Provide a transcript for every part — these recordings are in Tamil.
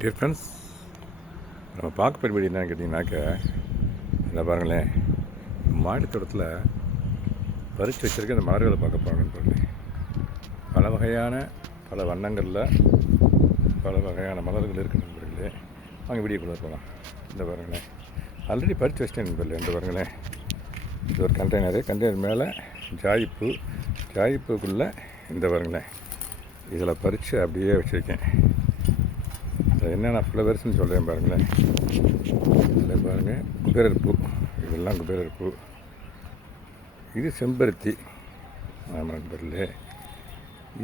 டியர் ஃப்ரெண்ட்ஸ், நம்ம பார்க்க போகிற வீடு என்னன்னு கேட்டிங்கனாக்க, இந்த பாருங்களேன், மாடி தோட்டத்தில் பறித்து வச்சுருக்க இந்த மலர்களை பார்க்க போகணுன்னு சொல்லி பல வகையான பல வண்ணங்களில் பல வகையான மலர்கள் இருக்குது நண்பர்களே. வாங்க வீடியோக்குள்ளே போகலாம். இந்த பாருங்களேன், ஆல்ரெடி பறித்து வச்சிட்டேன் நண்பர்களே. இந்த பாருங்களேன், இது ஒரு கண்டெய்னர் மேலே ஜாதிப்பூக்குள்ளே இந்த பாருங்களேன், இதில் பறித்து அப்படியே வச்சுருக்கேன். என்னென்ன ஃப்ளவர்ஸ்ன்னு சொல்கிறேன் பாருங்களேன். இதில் பாருங்கள், குபேரர் பூ, இதெல்லாம் குபேரர் பூ. இது செம்பருத்தி, ஆமாம் நண்பர்களே.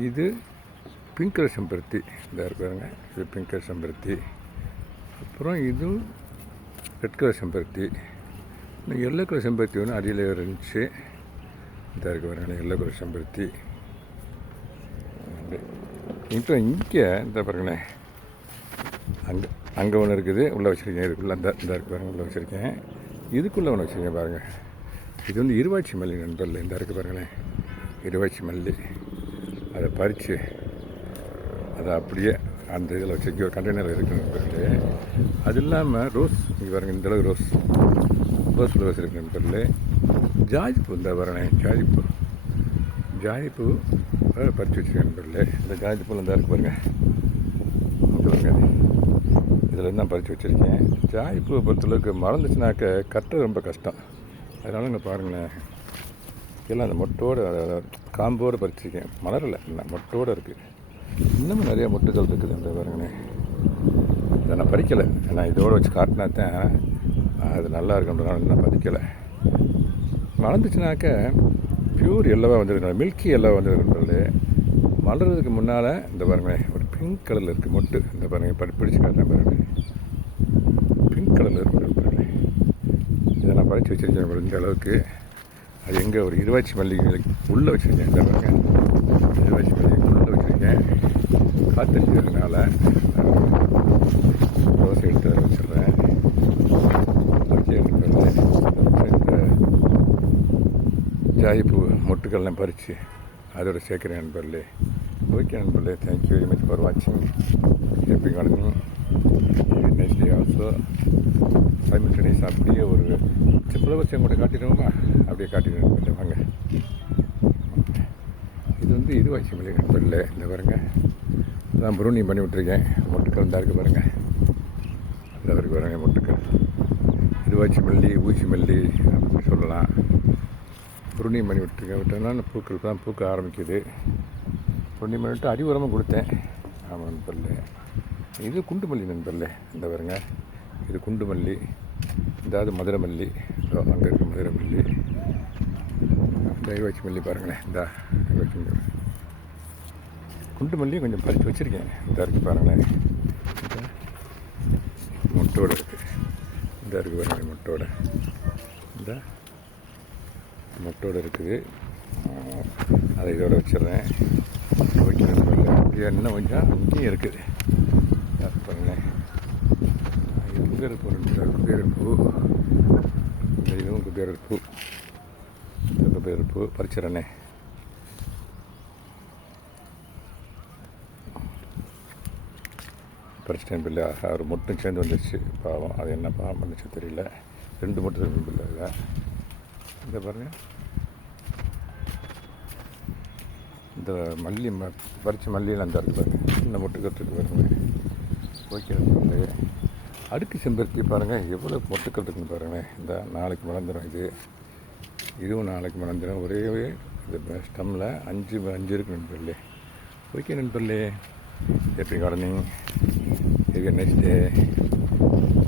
இது பிங்க் கலர் செம்பருத்தி, இந்த பாருங்க, இது பிங்க் கலர் செம்பருத்தி. அப்புறம் இது ரெட் கலர் செம்பருத்தி. இன்னும் எல்லோ கலர் செம்பருத்தி ஒன்று அடியில் இருந்துச்சு. இந்த இருக்கு பாருங்கள், எல்லோ கலர் செம்பருத்தி. இப்போ இங்கே இந்த பாருங்களேன், அங்கே ஒன்று இருக்குது, உள்ளே வச்சுருக்கேன். இதுக்குள்ளே இந்த இருக்கு பாருங்கள், உள்ளே வச்சுருக்கேன். இதுக்குள்ளே ஒன்று வச்சுருக்கேன் பாருங்கள். இது வந்து இருவாட்சி மல்லி நண்பர்கள். இந்த இருக்குது பாருங்களேன், இருவாட்சி மல்லி. அதை பறித்து அதை அப்படியே அந்த இதில் வச்சுருக்க ஒரு கண்டெய்னர் இருக்குது நண்பர்களே. அது இல்லாமல் ரோஸ், இங்கே பாருங்கள், இந்தளவு ரோஸ் ஃப்ளவர்ஸ் இருக்குது நண்பர்களே. ஜாதிப்பூ, இந்த பாருங்களேன், ஜாதிப்பூ பறித்து வச்சுருக்கேன் நண்பர்களே. இந்த ஜாதிப்பூவில் இந்த இருக்கு பாருங்கள், இதில் தான் பறித்து வச்சுருக்கேன். ஜாதிப்பூவை பொறுத்தளவுக்கு மறந்துச்சுனாக்க கட்டுறது ரொம்ப கஷ்டம். அதனால இங்கே பாருங்களேன், எல்லாம் அந்த மொட்டோடு காம்போடு பறிச்சிருக்கேன். மலரில் இல்லை, மொட்டோடு இருக்குது. இன்னமும் நிறையா மொட்டுகள் இருக்குது. இந்த பாருங்களேன், இதை நான் பறிக்கலை. நான் இதோடு வச்சு காட்டினா தான் அது நல்லா இருக்குன்றதுனால நான் பறிக்கலை. மறந்துச்சுனாக்க பியூர் எல்லோவாக வந்துருக்கு, மில்கி எல்லோவாக வந்துருக்குன்றது. மலர்றதுக்கு முன்னால் இந்த பாருங்களேன், ஒரு பிங்க் கலரில் இருக்குது மொட்டு. இந்த பாருங்கள், பிடிச்சி காட்டுறேன் பாருங்கள், பிங்க் கலரில் இருக்குது பாருங்கள். இதை நான் பறித்து வச்சுருக்கேன் இந்த அளவுக்கு. அது எங்கே ஒரு இருவாட்சி மல்லிகை உள்ளே வச்சுருக்கேன். இந்த பாருங்கள், இருவாட்சி மல்லிகை உள்ளே வச்சுருக்கேன். காற்றடிக்கிறதுனால தோசை எடுத்து அதை வச்சிடுறேன். ஓகே நண்பர்களே, இந்த ஜாதிப்பூ மொட்டுக்கள்லாம் பறித்து அதோட சேர்க்குறேன் நண்பர்களே. ஓகே நண்பர்களே, தேங்க்யூ வெரி மச் ஃபார் வாட்சிங். Happy gardening. Next day also simultaneous. அப்படியே ஒரு ஃப்ளவர்ஸ் கூட காட்டிடுவோமா? அப்படியே காட்டிடுவோம் நண்பர்களே. வாங்க, இது வந்து இருவாட்சி மல்லி நண்பர்களே. இந்த பாருங்க, அதான் ப்ரூனிங் பண்ணி விட்டுருக்கேன். மொட்டுக்கள் தான் இருக்குது பாருங்கள், இந்த வரைக்கும் பாருங்கள் மொட்டுக்கள். இருவாட்சி மல்லி, ஊசி மல்லி அப்படின்னு சொல்லலாம். ப்ரூனிங் பண்ணி விட்டோம்னா பூக்கள் தான் பூக்க ஆரம்பிக்குது. ப்ரூனிங் பண்ணிவிட்டு அடி உரமாக கொடுத்தேன். ஆமாம் நண்பர்களே. இது குண்டு மல்லி நண்பர்களே. இந்த பாருங்க, இது குண்டு மல்லி. இதாவது மதுரை மல்லி, அங்கே இருக்க மதுரை மல்லி. இந்த இருவாட்சி மல்லி பாருங்களேன், இந்த இருவாட்சி மல்லி. குண்டு மல்லி கொஞ்சம் பறித்து வச்சுருக்கேன். இந்த இருக்குது பாருங்களேன், மொட்டோடு இருக்குது. இந்த இருக்குது பாருங்கள், மொட்டோடு இருக்குது. அதை இதோட வச்சிடுறேன். ஓகே நண்பர்களே, அப்படியே இன்னும் கொஞ்சம் இங்கேயும் இருக்குது பாருங்களேன். இது குபேரர் பூ, இந்த இதுவும் குபேரர் பூ. இந்த குபேரர் பூ பறிச்சிடறேனே. பறிச்சிட்டேன் பிள்ளை. ஒரு மொட்டும் சேர்ந்து வந்துடுச்சு. பாவம், அது என்ன பாவம் வந்துச்சு தெரியல. 2 மொட்டு இருக்கு பிள்ளை. இல்லை, இந்த பாருங்கள், இந்த மல்லி பறித்த மல்லியெல்லாம் அந்த இருக்குது பாருங்கள், இந்த மொட்டுக்கட்டு இருக்குது பாருங்கள். ஓகே நண்பர்களே, அடுக்கு செம்பருத்தி பாருங்கள், எவ்வளோ மொட்டுக்கட்டு இருக்குன்னு பாருங்கள். இந்த நாளைக்கு மலர்ந்துடும். இதுவும் நாளைக்கு மலர்ந்துடும். ஒரே இந்த ஸ்டம்மில் 5 இருக்குது நண்பர்களே. ஓகே நண்பர்களே, happy gardening. Have a nice day.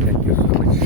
Thank you so much.